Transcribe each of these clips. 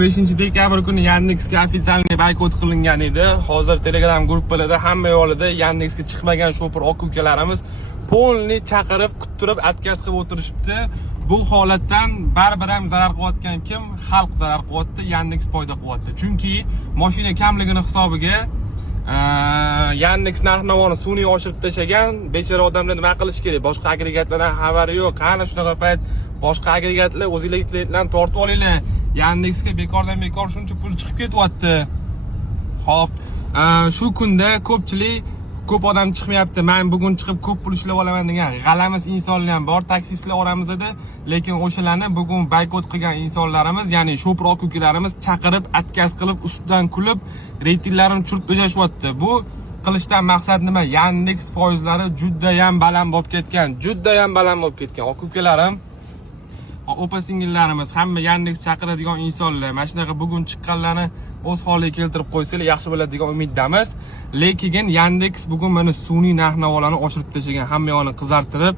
5-dekabr kuni Yandexga ofitsialniy boykot qilingan edi. Hozir Telegram gruppalarda hamma yo'lida Yandexga chiqmagan shofir aka-ukalarimiz polni chaqirib, kuttirib, atkaz qilib o'tirishibdi. Bu holatdan baribir ham zarar qilayotgan kim? Xalq zarar qilyapti, Yandex foyda qilyapti. Chunki mashina kamligini hisobiga Yandex narx-navoni sun'iy oshirib tashagan. Bechora odamlar nima qilish kerak? Boshqa agregatlardan xabari yo'q. Qani shunaqa payt boshqa agregatlar o'zingizlarga klientlarni tortib olinglar. Yandexga bekordan bekor shuncha pul chiqib ketyapti. Xo'p, shu kunda ko'p odam chiqmayapti. Men bugun chiqib ko'p pul ishlab olaman degan g'alamis insonlar ham bor taksistlar oramizda, lekin o'shalarni bugun boykot qilgan insonlarimiz, ya'ni shofir aka-ukalarimiz chaqirib, atkaz qilib, ustidan kulib, reytinglarini tushirib tashyapti. Bu qilishdan maqsad nima? Yandex foizlari juda ham baland bo'lib ketgan. Aka-ukalarim, opa-singillarimiz, hamma Yandex chaqiradigan insonlar, mana shunaqa bugun chiqqanlarni o'z holiga keltirib qo'ysalar yaxshi bo'ladi degan umiddamiz. Lekin Yandex bugun mana sun'iy narx-navolarni oshirib tashagan, hamma yo'lni qizartirib,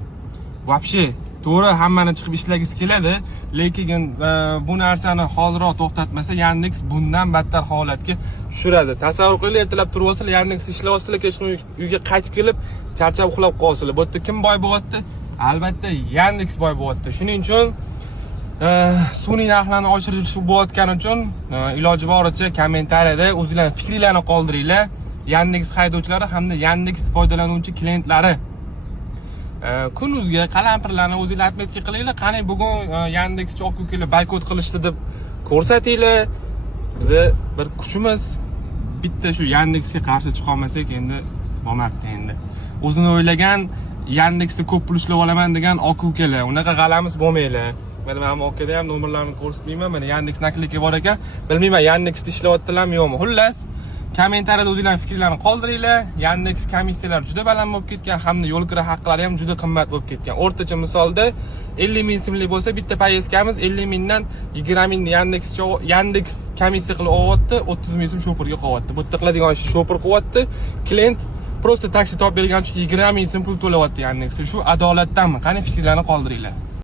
вообще to'g'ri hammani chiqib ishlagisi keladi, lekin bu narsani hozirroq to'xtatmasa Yandex bundan battar holatga tushiradi. Tasavvur qilinglar, ertalab turib olsalar, Yandex ishlayapsizlar, kechqurun uyga qaytib kelib, charchab uxlab qolsalar. Bu yerda kim boy bo'lyapti? Albatta Yandex boy bo'lyapti. Shuning uchun sun'iy narxlarni oshirish bo'layotgani uchun iloji boricha kommentariyada o'zingizlarning fikringizni qoldiringlar. Yandex haydovchilari hamda Yandex foydalanuvchi klientlari kunuzga qalampirlarni o'zingizlar atmetga qilinglar. Qani bugun Yandex aka-ukalar boykot qilishdi deb ko'rsatinglar. Biz bir kuchimiz bitta shu Yandexga qarshi chiqa olmasak endi bo'lmabdi endi. O'zini o'ylagan Yandexda ko'p pul ishlab olaman degan aka-ukalar, unaqa g'alamis bo'lmanglar. Mana akada ham nomerlarini ko'rsatmayman. Mana Yandex nakligi bor ekan. Bilmayman Yandexda ishlayaptilarmi yo'qmi. Xullas, kommentariyada o'zingizlarning fikrlarini qoldiringlar. Yandex komissiyalari juda baland bo'lib ketgan, hamda yo'l kira haqlari ham juda qimmat bo'lib ketgan. O'rtacha misolda 50 ming so'mlik bo'lsa, bitta poyezdkamiz 50 mingdan 20 mingni Yandex komissiya qilib olyapti, 30 ming so'm shofirga qo'yapti. Bu yerda qiladigan ishi shofir qilyapti. Klient prosta taksi topib bergan uchun 20 ming so'm pul to'layapti Yandex. Shu adolatdanmi? Qani fikrlarini qoldiringlar.